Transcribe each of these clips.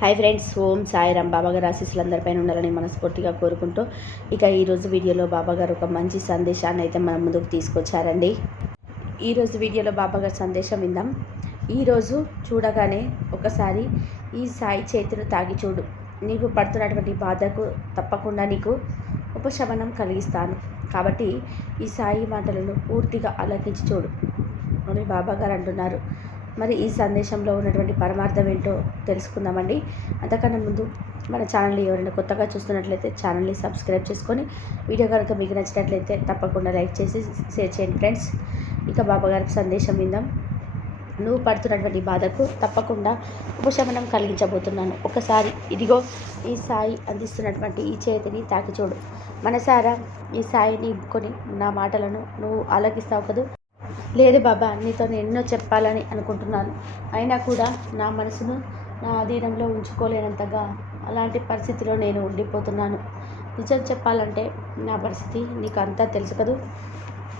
Hi friends ఓం సాయిరామ్. బాబాగారు ఆశీస్సులు అందరిపైన ఉండాలని మనస్ఫూర్తిగా కోరుకుంటూ ఇక ఈరోజు వీడియోలో బాబాగారు ఒక మంచి సందేశాన్ని అయితే మన ముందుకు తీసుకొచ్చారండి. ఈరోజు వీడియోలో బాబాగారు సందేశం విందాం. ఈరోజు చూడగానే ఒకసారి ఈ సాయి చేతులు తాగి చూడు. నీకు పడుతున్నటువంటి బాధకు తప్పకుండా నీకు ఉపశమనం కలిగిస్తాను. కాబట్టి ఈ సాయి మాటలను పూర్తిగా ఆలోచించి చూడు. అని బాబాగారు అంటున్నారు. మరి ఈ సందేశంలో ఉన్నటువంటి పరమార్థం ఏంటో తెలుసుకుందామండి. అంతకన్నా ముందు మన ఛానల్ని ఎవరైనా కొత్తగా చూస్తున్నట్లయితే ఛానల్ని సబ్స్క్రైబ్ చేసుకొని వీడియో కనుక మీకు నచ్చినట్లయితే తప్పకుండా లైక్ చేసి షేర్ చేయండి ఫ్రెండ్స్. ఇక బాబాగారికి సందేశం విందాం. నువ్వు పడుతున్నటువంటి బాధకు తప్పకుండా ఉపశమనం కలిగించబోతున్నాను. ఒకసారి ఇదిగో ఈ సాయి అందిస్తున్నటువంటి ఈ చేతిని తాకి చూడు మనసారా ఈ సాయిని కొని నా మాటలను నువ్వు ఆలోకిస్తావు కదూ? లేదు బాబా నీతో నేను ఎన్నో చెప్పాలని అనుకుంటున్నాను. అయినా కూడా నా మనసును నా అధీనంలో ఉంచుకోలేనంతగా అలాంటి పరిస్థితిలో నేను ఉండిపోతున్నాను. నిజం చెప్పాలంటే నా పరిస్థితి నీకు అంతా తెలుసు కదూ?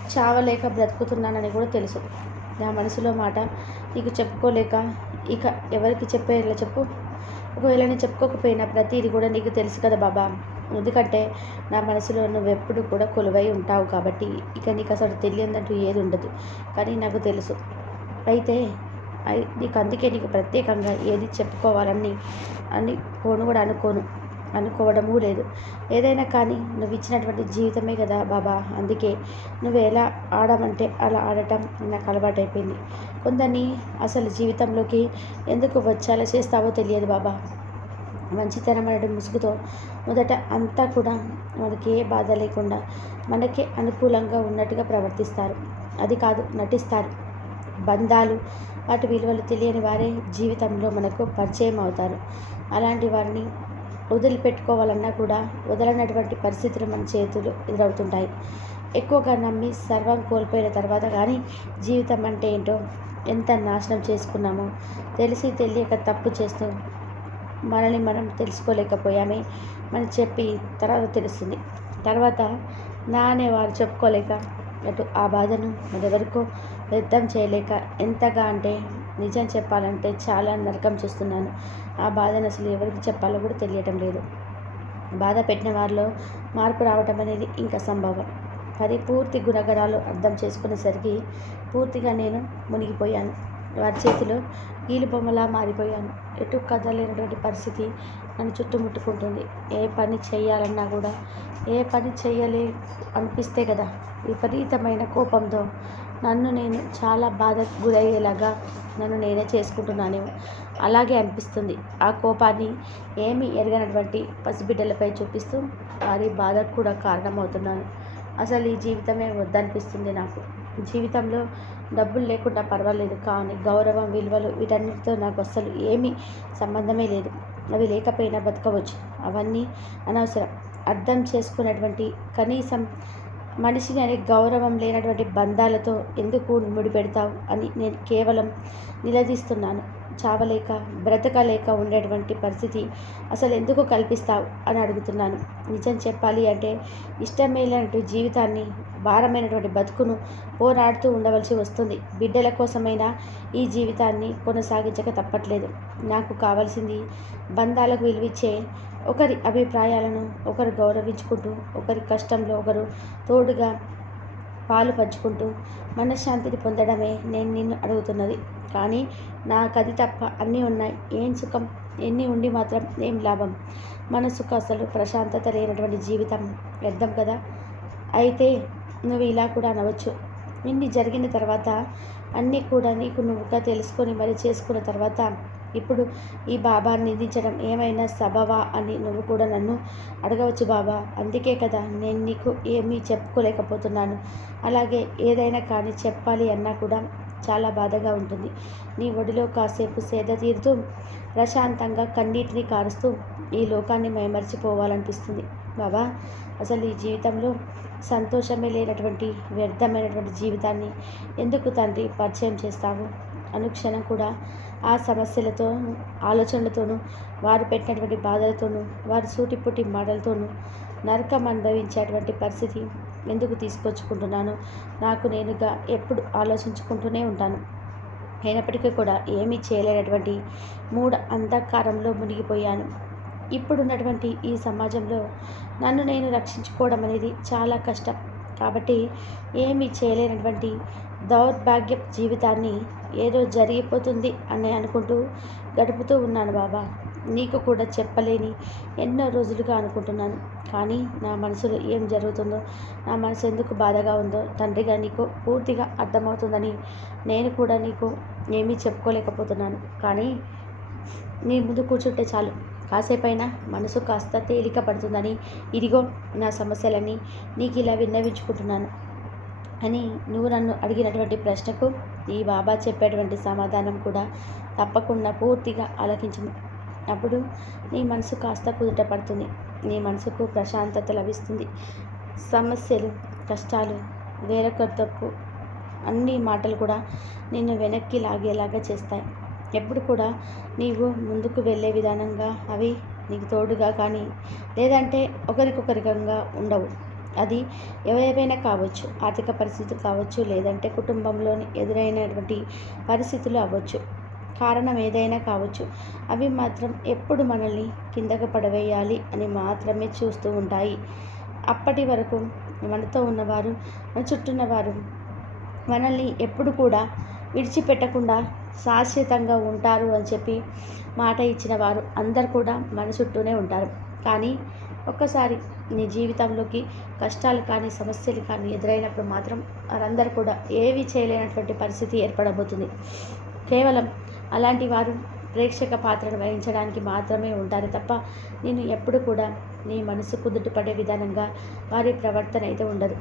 చావలేక బ్రతుకుతున్నానని కూడా తెలుసు. నా మనసులో మాట నీకు చెప్పుకోలేక ఇక ఎవరికి చెప్పేలా చెప్పు? ఒకవేళ నేను చెప్పుకోకపోయినా ప్రతిదీ కూడా నీకు తెలుసు కదా బాబా. ఎందుకంటే నా మనసులో నువ్వెప్పుడు కూడా కొలువై ఉంటావు కాబట్టి ఇక నీకు అసలు తెలియదంటూ ఏది ఉండదు. కానీ నాకు తెలుసు. అయితే నీకు అందుకే నీకు ప్రత్యేకంగా ఏది చెప్పుకోవాలని అని కోను కూడా అనుకోను. అనుకోవడము లేదు. ఏదైనా కానీ నువ్వు ఇచ్చినటువంటి జీవితమే కదా బాబా. అందుకే నువ్వు ఎలా ఆడమంటే అలా ఆడటం నాకు అలవాటైపోయింది. కొందరిని అసలు జీవితంలోకి ఎందుకు వచ్చేలా చేస్తావో తెలియదు బాబా. మంచితనం అనే ముసుగుతో మొదట అంతా కూడా మనకి ఏ బాధ లేకుండా మనకే అనుకూలంగా ఉన్నట్టుగా ప్రవర్తిస్తారు. అది కాదు నటిస్తారు. బంధాలు వాటి విలువలు తెలియని వారే జీవితంలో మనకు పరిచయం అవుతారు. అలాంటి వారిని వదిలిపెట్టుకోవాలన్నా కూడా వదలనటువంటి పరిస్థితులు మన చేతులు ఎదురవుతుంటాయి. ఎక్కువగా నమ్మి సర్వం కోల్పోయిన తర్వాత కానీ జీవితం అంటే ఏంటో ఎంత నాశనం చేసుకున్నామో తెలిసి తెలియక తప్పు చేస్తూ మనల్ని మనం తెలుసుకోలేకపోయామే మనం చెప్పి తర్వాత తెలుస్తుంది. తర్వాత నా అనేవారు చెప్పుకోలేక అటు ఆ బాధను మరెవరికో వ్యర్థం చేయలేక ఎంతగా అంటే నిజం చెప్పాలంటే చాలా నరకం చూస్తున్నాను. ఆ బాధను అసలు ఎవరికి చెప్పాలో కూడా తెలియటం లేదు. బాధ పెట్టిన వారిలో మార్పు రావటం అనేది ఇంకా సంభవం. పరిపూర్తి గుణగణాలు అర్థం చేసుకునేసరికి పూర్తిగా నేను మునిగిపోయాను. వారి చేతిలో గీలుబొమ్మలా మారిపోయాను. ఎటు కదలేనటువంటి పరిస్థితి నన్ను చుట్టుముట్టుకుంటుంది. ఏ పని చేయాలన్నా కూడా ఏ పని చేయలే అనిపిస్తే కదా విపరీతమైన కోపంతో నన్ను నేను చాలా బాధ గురయ్యేలాగా నన్ను నేనే చేసుకుంటున్నానేమో అలాగే అనిపిస్తుంది. ఆ కోపాన్ని ఏమీ ఎరగనటువంటి పసిబిడ్డలపై చూపిస్తూ వారి బాధకు కూడా కారణమవుతున్నాను. అసలు ఈ జీవితమే వద్దనిపిస్తుంది నాకు. జీవితంలో డబ్బులు లేకుండా పర్వాలేదు కానీ గౌరవం విలువలు వీటన్నిటితో నాకు అసలు ఏమీ సంబంధమే లేదు. అవి లేకపోయినా బతకవచ్చు. అవన్నీ అనవసరం. అర్థం చేసుకున్నటువంటి కనీసం మనిషిని అనే గౌరవం లేనటువంటి బంధాలతో ఎందుకు ముడిపెడతావు అని నేను కేవలం నిలదీస్తున్నాను. చావలేక బ్రతకలేక ఉండేటువంటి పరిస్థితి అసలు ఎందుకు కల్పిస్తావు అని అడుగుతున్నాను. నిజం చెప్పాలి అంటే ఇష్టమైనటువంటి జీవితాన్ని భారమైనటువంటి బతుకును పోరాడుతూ ఉండవలసి వస్తుంది. బిడ్డల కోసమైనా ఈ జీవితాన్ని కొనసాగించక తప్పట్లేదు. నాకు కావాల్సింది బంధాలకు విలువిచ్చే ఒకరి అభిప్రాయాలను ఒకరు గౌరవించుకుంటూ ఒకరి కష్టంలో ఒకరు తోడుగా పాలు పంచుకుంటూ మనశ్శాంతిని పొందడమే నేను నిన్ను అడుగుతున్నది. కానీ నా కది తప్ప అన్నీ ఉన్నాయి. ఏం సుఖం? ఎన్ని ఉండి మాత్రం ఏం లాభం? మనసుకు అసలు ప్రశాంతత లేనటువంటి జీవితం వ్యర్థం కదా? అయితే నువ్వు ఇలా కూడా అనవచ్చు. ఇన్ని జరిగిన తర్వాత అన్నీ కూడా నీకు నువ్వుగా తెలుసుకొని మరి చేసుకున్న తర్వాత ఇప్పుడు ఈ బాబా నిందించడం ఏమైనా సబవా అని నువ్వు కూడా నన్ను అడగవచ్చు బాబా. అందుకే కదా నేను నీకు ఏమీ చెప్పుకోలేకపోతున్నాను. అలాగే ఏదైనా కానీ చెప్పాలి అన్నా కూడా చాలా బాధగా ఉంటుంది. నీ ఒడిలో కాసేపు సేద తీరుతూ ప్రశాంతంగా కన్నీటిని కారుస్తూ ఈ లోకాన్ని మైమర్చిపోవాలనిపిస్తుంది. బాబా అసలు ఈ జీవితంలో సంతోషమే లేనటువంటి వ్యర్థమైనటువంటి జీవితాన్ని ఎందుకు తండ్రి పరిచయం చేస్తావు? అనుక్షణం కూడా ఆ సమస్యలతో ఆలోచనలతోనూ వారు పెట్టినటువంటి బాధలతోనూ వారి సూటిపుట్టి మాటలతోనూ నరకం అనుభవించేటువంటి పరిస్థితి ఎందుకు తీసుకొచ్చుకుంటున్నాను? నాకు నేనుగా ఎప్పుడు ఆలోచించుకుంటూనే ఉంటాను. అయినప్పటికీ కూడా ఏమీ చేయలేనటువంటి మూఢ అంధకారంలో మునిగిపోయాను. ఇప్పుడున్నటువంటి ఈ సమాజంలో నన్ను నేను రక్షించుకోవడం అనేది చాలా కష్టం. కాబట్టి ఏమీ చేయలేనటువంటి దౌర్భాగ్య జీవితాన్ని ఏదో జరిగిపోతుంది అని అనుకుంటూ గడుపుతూ ఉన్నాను బాబా. నీకు కూడా చెప్పలేని ఎన్నో రోజులుగా అనుకుంటున్నాను. కానీ నా మనసులో ఏం జరుగుతుందో నా మనసు ఎందుకు బాధగా ఉందో తండ్రిగా నీకు పూర్తిగా అర్థమవుతుందని నేను కూడా నీకు ఏమీ చెప్పుకోలేకపోతున్నాను. కానీ నీ ముందు కూర్చుంటే చాలు. కాసేపైనా మనసు కాస్త తేలిక పడుతుందని ఇదిగో నా సమస్యలని నీకు ఇలా విన్నవించుకుంటున్నాను. అని నువ్వు నన్ను అడిగినటువంటి ప్రశ్నకు ఈ బాబా చెప్పేటువంటి సమాధానం కూడా తప్పకుండా పూర్తిగా ఆలకించము అప్పుడు నీ మనసు కాస్త కుదుట పడుతుంది. నీ మనసుకు ప్రశాంతత లభిస్తుంది. సమస్యలు కష్టాలు వేరొకరి తప్పు అన్ని మాటలు కూడా నిన్ను వెనక్కి లాగేలాగా చేస్తాయి. ఎప్పుడు కూడా నీవు ముందుకు వెళ్ళే విధానంగా అవి నీకు తోడుగా కానీ లేదంటే ఒకరికొకరికంగా ఉండవు. అది ఏవైనా కావచ్చు ఆర్థిక పరిస్థితి కావచ్చు లేదంటే కుటుంబంలోని ఎదురైనటువంటి పరిస్థితులు అవ్వచ్చు. కారణం ఏదైనా కావచ్చు అవి మాత్రం ఎప్పుడు మనల్ని కిందకు పడవేయాలి అని మాత్రమే చూస్తూ ఉంటాయి. అప్పటి వరకు మనతో ఉన్నవారు మన చుట్టూ ఉన్నవారు మనల్ని ఎప్పుడు కూడా విడిచిపెట్టకుండా శాశ్వతంగా ఉంటారు అని చెప్పి మాట ఇచ్చిన వారు అందరు కూడా మన చుట్టూనే ఉంటారు. కానీ ఒక్కసారి నీ జీవితంలోకి కష్టాలు కానీ సమస్యలు కానీ ఎదురైనప్పుడు మాత్రం వారందరూ కూడా ఏవి చేయలేనటువంటి పరిస్థితి ఏర్పడబోతుంది. కేవలం అలాంటి వారు ప్రేక్షక పాత్రను వహించడానికి మాత్రమే ఉంటారు తప్ప నేను ఎప్పుడు కూడా నీ మనసు కుదుటపడే విధానంగా వారి ప్రవర్తన అయితే ఉండదు.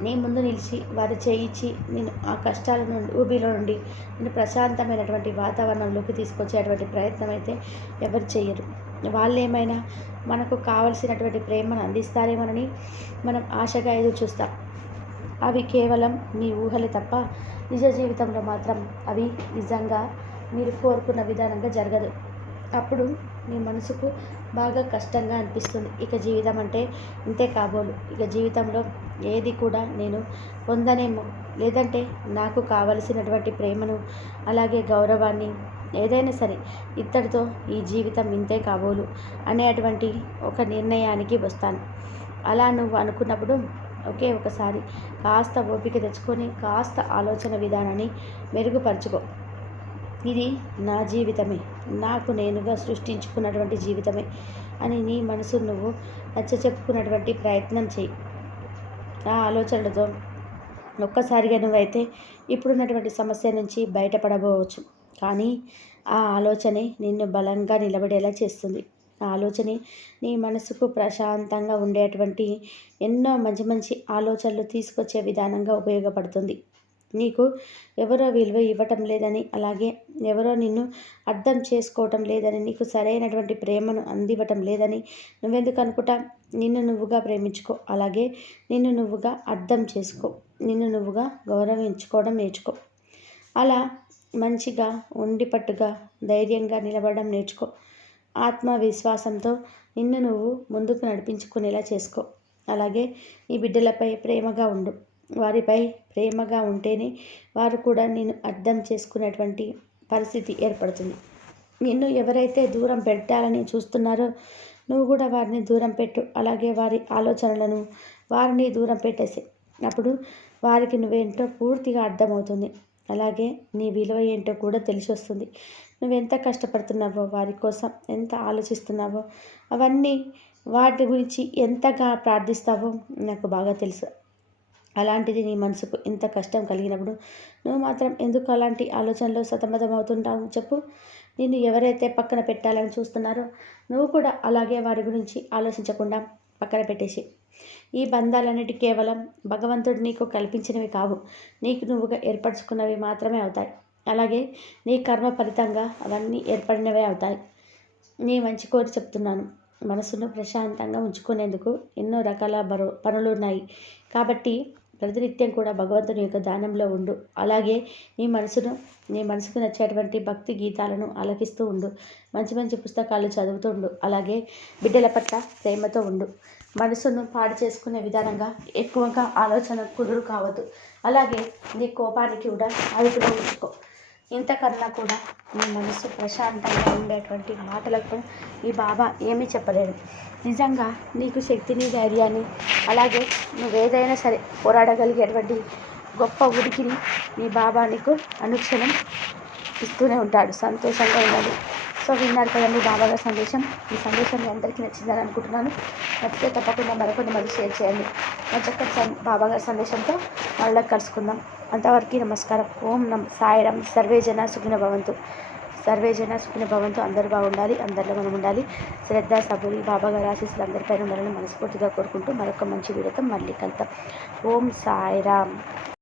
నీ ముందు నిలిచి వారు చేయించి నేను ఆ కష్టాల నుండి ఊబిలో నుండి నేను ప్రశాంతమైనటువంటి వాతావరణంలోకి తీసుకొచ్చేటువంటి ప్రయత్నం అయితే ఎవరు చేయరు. వాళ్ళు ఏమైనా మనకు కావలసినటువంటి ప్రేమను అందిస్తారేమోనని మనం ఆశగా ఎదురు చూస్తాం. అవి కేవలం మీ ఊహలే తప్ప నిజ జీవితంలో మాత్రం అవి నిజంగా మీరు కోరుకున్న విధానంగా జరగదు. అప్పుడు మీ మనసుకు బాగా కష్టంగా అనిపిస్తుంది. ఇక జీవితం అంటే ఇంతే కాబోలు. ఇక జీవితంలో ఏది కూడా నేను పొందనేమో. లేదంటే నాకు కావలసినటువంటి ప్రేమను అలాగే గౌరవాన్ని ఏదైనా సరే ఇద్దరితో ఈ జీవితం ఇంతే కాబోలు అనేటువంటి ఒక నిర్ణయానికి వస్తాను. అలా నువ్వు అనుకున్నప్పుడు ఒకే ఒకసారి కాస్త ఓపిక తెచ్చుకొని కాస్త ఆలోచన విధానాన్ని మెరుగుపరుచుకో. ఇది నా జీవితమే. నాకు నేనుగా సృష్టించుకున్నటువంటి జీవితమే అని నీ మనసు నువ్వు నచ్చ చెప్పుకున్నటువంటి ప్రయత్నం చేయి. ఆ ఆలోచనలతో ఒక్కసారిగా నువ్వైతే ఇప్పుడున్నటువంటి సమస్య నుంచి బయటపడబోవచ్చు. కానీ ఆ ఆలోచనే నిన్ను బలంగా నిలబడేలా చేస్తుంది. ఆ ఆలోచనే నీ మనసుకు ప్రశాంతంగా ఉండేటువంటి ఎన్నో మంచి మంచి ఆలోచనలు తీసుకొచ్చే విధానంగా ఉపయోగపడుతుంది. నీకు ఎవరో విలువ ఇవ్వటం లేదని అలాగే ఎవరో నిన్ను అర్థం చేసుకోవటం లేదని నీకు సరైనటువంటి ప్రేమను అందివ్వటం లేదని నువ్వెందుకు అనుకుంటా? నిన్ను నువ్వుగా ప్రేమించుకో అలాగే నిన్ను నువ్వుగా అర్థం చేసుకో నిన్ను నువ్వుగా గౌరవించుకోవడం నేర్చుకో. అలా మంచిగా ఉండిపట్టుగా ధైర్యంగా నిలబడడం నేర్చుకో. ఆత్మవిశ్వాసంతో నిన్ను నువ్వు ముందుకు నడిపించుకునేలా చేసుకో. అలాగే నీ బిడ్డలపై ప్రేమగా ఉండు. వారిపై ప్రేమగా ఉంటేనే వారు కూడా నేను అర్థం చేసుకునేటువంటి పరిస్థితి ఏర్పడుతుంది. నిన్ను ఎవరైతే దూరం పెట్టాలని చూస్తున్నారో నువ్వు కూడా వారిని దూరం పెట్టు. అలాగే వారి ఆలోచనలను వారిని దూరం పెట్టేసి అప్పుడు వారికి నువ్వేంటో పూర్తిగా అర్థమవుతుంది. అలాగే నీ విలువ ఏంటో కూడా తెలిసి వస్తుంది నువ్వెంత కష్టపడుతున్నావో వారి కోసం ఎంత ఆలోచిస్తున్నావో అవన్నీ వాటి గురించి ఎంతగా ప్రార్థిస్తావో నాకు బాగా తెలుసు. అలాంటిది నీ మనసుకు ఇంత కష్టం కలిగినప్పుడు నువ్వు మాత్రం ఎందుకు అలాంటి ఆలోచనలో సతమతం అవుతుంటావు చెప్పు. నిన్ను ఎవరైతే పక్కన పెట్టాలని చూస్తున్నారో నువ్వు కూడా అలాగే వారి గురించి ఆలోచించకుండా పక్కన పెట్టేసి. ఈ బంధాలన్నిటి కేవలం భగవంతుడు నీకు కల్పించినవి కావు. నీకు నువ్వుగా ఏర్పరచుకున్నవి మాత్రమే అవుతాయి. అలాగే నీ కర్మ ఫలితంగా అవన్నీ ఏర్పడినవే అవుతాయి. నీ మంచి కోరి చెప్తున్నాను. మనసును ప్రశాంతంగా ఉంచుకునేందుకు ఎన్నో రకాల బరు పనులు ఉన్నాయి. కాబట్టి ప్రతినిత్యం కూడా భగవంతుని యొక్క ధ్యానంలో ఉండు. అలాగే నీ మనసును నీ మనసుకు నచ్చేటువంటి భక్తి గీతాలను ఆలకిస్తూ ఉండు. మంచి మంచి పుస్తకాలు చదువుతూ ఉండు. అలాగే బిడ్డల పట్ల ప్రేమతో ఉండు. మనసును పాడు చేసుకునే విధానంగా ఎక్కువగా ఆలోచన కుదురు కావద్దు. అలాగే నీ కోపానికి కూడా అదుపులో ఉంచుకో. ఇంతకన్నా కూడా మీ మనసు ప్రశాంతంగా ఉండేటువంటి మాటలకు ఈ బాబా ఏమీ చెప్పలేడు నిజంగా నీకు శక్తిని ధైర్యాన్ని అలాగే నువ్వేదైనా సరే పోరాడగలిగేటువంటి గొప్ప ఉడికిని మీ బాబా నీకు అనుక్షణం ఇస్తూనే ఉంటాడు. సంతోషంగా ఉండాలి సో విన్నారు కదండి బాబా గారి సందేశం. ఈ సందేశం మీ అందరికీ నచ్చిందని అనుకుంటున్నాను. నచ్చితే తప్పకుండా మరికొంతమంది షేర్ చేయండి. మా చక్కటి సం బాబా గారి సందేశంతో మళ్ళీ కలుసుకుందాం. అంతవరకు నమస్కారం. ఓం నమ సాయిరం సర్వే జన సుఖిన భవంతు. సర్వే జన సుఖిన భవంతు. అందరూ బాగుండాలి అందరిలో మనం ఉండాలి. శ్రద్ధ సబురి బాబా గారి ఆశీస్సులు అందరిపైన ఉండాలని మనస్ఫూర్తిగా కోరుకుంటూ మరొక మంచి వీడియోతో మళ్ళీ కలుద్దాం. ఓం సాయిరామ్.